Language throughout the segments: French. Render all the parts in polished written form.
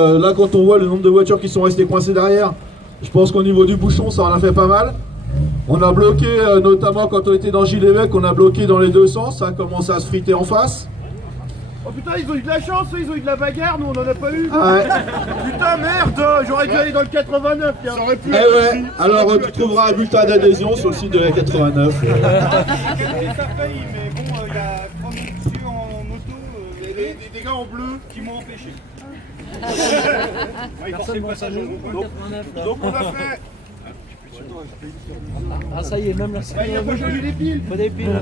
Là, quand on voit le nombre de voitures qui sont restées coincées derrière, je pense qu'au niveau du bouchon, ça en a fait pas mal. On a bloqué, notamment quand on était dans Gilles-Évêque, on a bloqué dans les deux sens, ça a commencé à se friter en face. Oh putain, ils ont eu de la chance, ils ont eu de la bagarre, nous on en a pas eu. Ah ouais. Putain, merde, j'aurais dû aller dans le 89, tiens. J'aurais pu. Eh ouais, alors tu trouveras un bulletin d'adhésion sur le site de la 89. Ça failli, mais bon, il y a 3 monsieur en moto, des gars en bleu qui m'ont empêché. Personne ne passage Donc on a fait. Ah ça y est, même là, Il y a pas joli des piles. pas des piles.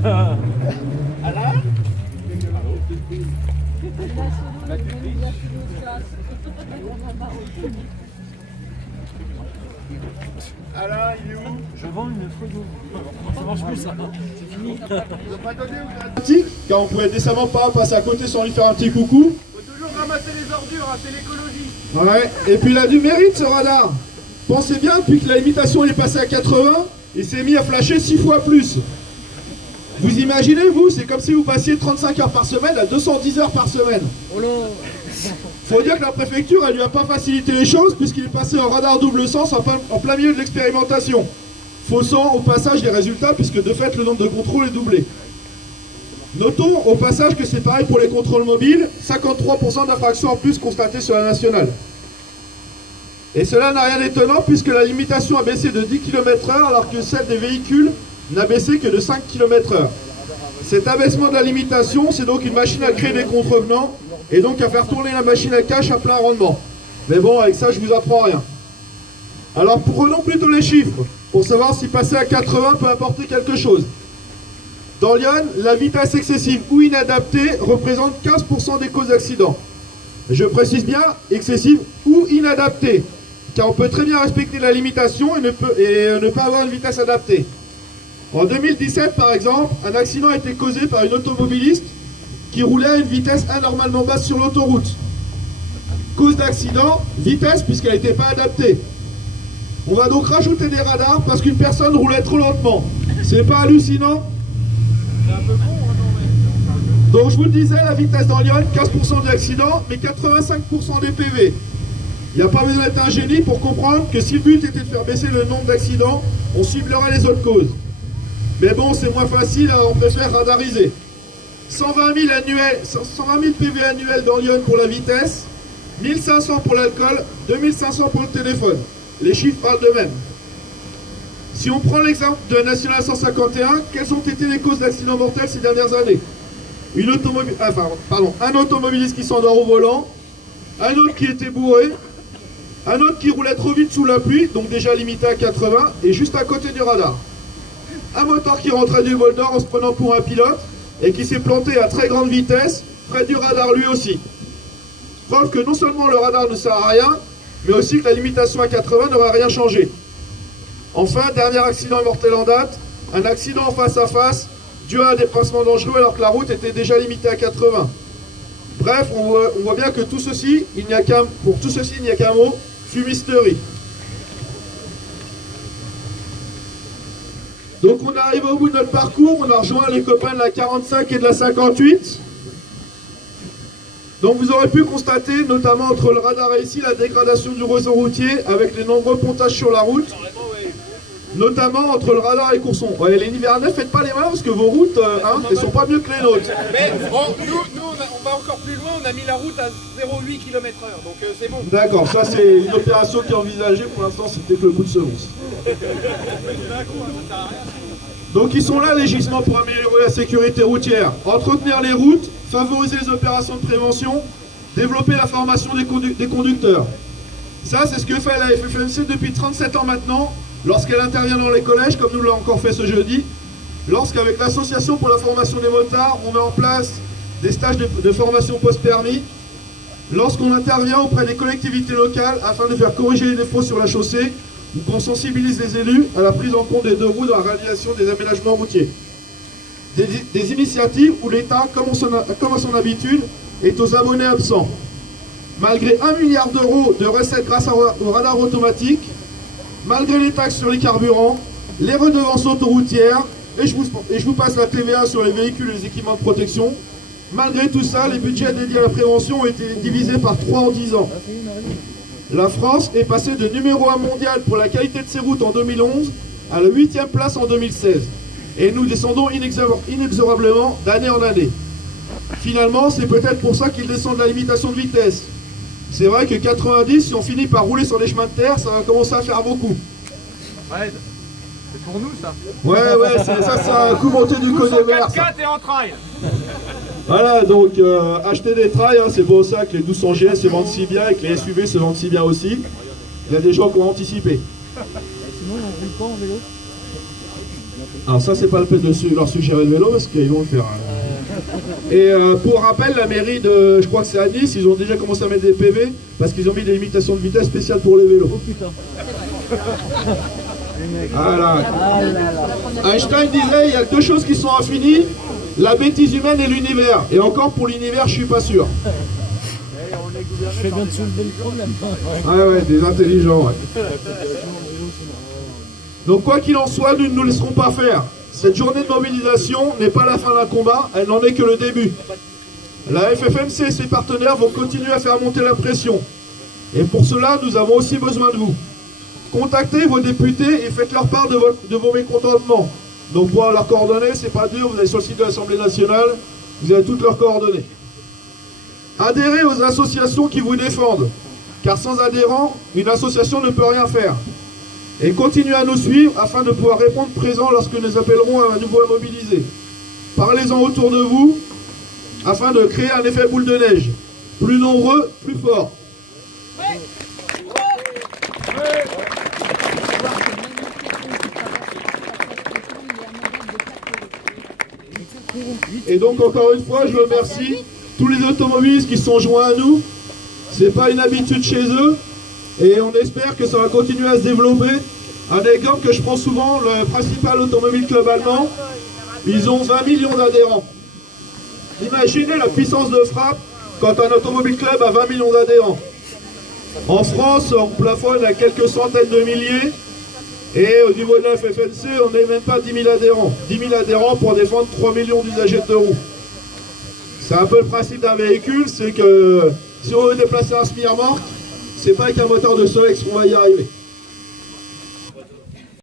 Alain, il est où? Je vends une photo. Ça marche plus ça. C'est fini. Ils ont pas donné ou là? Pratique, car on pouvait décemment pas passer à côté sans lui faire un petit coucou. Faut toujours ramasser les ordures, hein, c'est l'écologie. Ouais, et puis il a du mérite ce radar. Pensez bien, depuis que la limitation est passée à 80, il s'est mis à flasher 6 fois plus. Vous imaginez, vous, c'est comme si vous passiez 35 heures par semaine à 210 heures par semaine. Oh là. Faut dire que la préfecture, elle lui a pas facilité les choses puisqu'il est passé en radar double sens en plein milieu de l'expérimentation, faussant au passage les résultats puisque de fait le nombre de contrôles est doublé. Notons au passage que c'est pareil pour les contrôles mobiles, 53% d'infractions en plus constatées sur la nationale. Et cela n'a rien d'étonnant puisque la limitation a baissé de 10 km/h alors que celle des véhicules n'a baissé que de 5 km/h. Cet abaissement de la limitation, c'est donc une machine à créer des contrevenants et donc à faire tourner la machine à cash à plein rendement. Mais bon, avec ça, je vous apprends rien. Alors prenons plutôt les chiffres pour savoir si passer à 80 peut apporter quelque chose. Dans Lyon, la vitesse excessive ou inadaptée représente 15% des causes d'accident. Je précise bien excessive ou inadaptée, car on peut très bien respecter la limitation et ne pas avoir une vitesse adaptée. En 2017, par exemple, un accident a été causé par une automobiliste qui roulait à une vitesse anormalement basse sur l'autoroute. Cause d'accident, vitesse, puisqu'elle n'était pas adaptée. On va donc rajouter des radars parce qu'une personne roulait trop lentement. C'est pas hallucinant? Donc je vous le disais, la vitesse dans Lyon, 15% d'accidents, mais 85% des PV. Il n'y a pas besoin d'être un génie pour comprendre que si le but était de faire baisser le nombre d'accidents, on ciblerait les autres causes. Mais bon, c'est moins facile, on préfère radariser. 120 000 PV annuels dans Lyon pour la vitesse, 1500 pour l'alcool, 2500 pour le téléphone. Les chiffres parlent d'eux-mêmes. Si on prend l'exemple de la Nationale 151, quelles ont été les causes d'accidents mortels ces dernières années? Un automobiliste qui s'endort au volant, un autre qui était bourré, un autre qui roulait trop vite sous la pluie, donc déjà limité à 80, et juste à côté du radar. Un moteur qui rentrait du bol d'or en se prenant pour un pilote, et qui s'est planté à très grande vitesse, près du radar lui aussi. Preuve que non seulement le radar ne sert à rien, mais aussi que la limitation à 80 n'aurait rien changé. Enfin, dernier accident mortel en date, un accident en face à face, dû à un dépassement dangereux alors que la route était déjà limitée à 80. Bref, on voit bien que pour tout ceci, il n'y a qu'un mot, fumisterie. Donc on arrive au bout de notre parcours, on a rejoint les copains de la 45 et de la 58. Donc vous aurez pu constater, notamment entre le radar et ici, la dégradation du réseau routier avec les nombreux pontages sur la route. Notamment entre le radar et Courson. Ouais, les Nivernais, faites pas les malins parce que vos routes, elles sont pas mieux que les nôtres. Mais bon, nous on va encore plus loin, on a mis la route à 0,8 km/h, donc c'est bon. D'accord, ça c'est une opération qui est envisagée, pour l'instant c'était que le coup de semonce. Donc ils sont là les gisements pour améliorer la sécurité routière, entretenir les routes, favoriser les opérations de prévention, développer la formation des conducteurs. Ça c'est ce que fait la FFMC depuis 37 ans maintenant, lorsqu'elle intervient dans les collèges, comme nous l'a encore fait ce jeudi, lorsqu'avec l'association pour la formation des motards, on met en place des stages de formation post-permis, lorsqu'on intervient auprès des collectivités locales afin de faire corriger les défauts sur la chaussée, ou qu'on sensibilise les élus à la prise en compte des deux roues dans la réalisation des aménagements routiers. Des initiatives où l'État, comme à son habitude, est aux abonnés absents. Malgré 1 milliard d'euros de recettes grâce au radar automatique, malgré les taxes sur les carburants, les redevances autoroutières, et je vous passe la TVA sur les véhicules et les équipements de protection, Malgré tout ça, les budgets dédiés à la prévention ont été divisés par 3 en 10 ans. La France est passée de numéro 1 mondial pour la qualité de ses routes en 2011 à la 8e place en 2016. Et nous descendons inexorablement d'année en année. Finalement, c'est peut-être pour ça qu'ils descendent la limitation de vitesse. C'est vrai que 90, si on finit par rouler sur les chemins de terre, ça va commencer à faire beaucoup. Fred, c'est pour nous ça. Ouais, ça c'est un coup monté du côté vert. 4x4 et en trail. Voilà, donc acheter des trails, hein, c'est pour ça que les 1200 GS se vendent si bien et que les SUV se vendent si bien aussi. Il y a des gens qui ont anticipé. Sinon, on roule pas en vélo. Alors ça, c'est pas le peine de leur suggérer le vélo parce qu'ils vont le faire. Hein. Et pour rappel, la mairie de, je crois que c'est à Nice, ils ont déjà commencé à mettre des PV parce qu'ils ont mis des limitations de vitesse spéciales pour les vélos. Oh putain. Voilà. Einstein disait, il y a que deux choses qui sont infinies, la bêtise humaine et l'univers. Et encore pour l'univers, je suis pas sûr. Je fais bien de soulever le problème. Ouais, des intelligents, ouais. Donc quoi qu'il en soit, nous ne nous laisserons pas faire. Cette journée de mobilisation n'est pas la fin d'un combat, elle n'en est que le début. La FFMC et ses partenaires vont continuer à faire monter la pression. Et pour cela, nous avons aussi besoin de vous. Contactez vos députés et faites-leur part de vos mécontentements. Donc pour leurs coordonnées, c'est pas dur, vous allez sur le site de l'Assemblée nationale, vous avez toutes leurs coordonnées. Adhérez aux associations qui vous défendent, car sans adhérents, une association ne peut rien faire. Et continuez à nous suivre afin de pouvoir répondre présent lorsque nous appellerons à nouveau à mobiliser. Parlez-en autour de vous afin de créer un effet boule de neige. Plus nombreux, plus fort. Et donc encore une fois, je remercie tous les automobilistes qui sont joints à nous. C'est pas une habitude chez eux. Et on espère que ça va continuer à se développer. Un exemple que je prends souvent, le principal automobile club allemand, ils ont 20 millions d'adhérents. Imaginez la puissance de frappe quand un automobile club a 20 millions d'adhérents. En France, on plafonne à quelques centaines de milliers. Et au niveau de la FFNC, on n'est même pas 10 000 adhérents. 10 000 adhérents pour défendre 3 millions d'usagers de roues. C'est un peu le principe d'un véhicule, c'est que si on veut déplacer un semi-remorque, c'est pas avec un moteur de Solex qu'on va y arriver.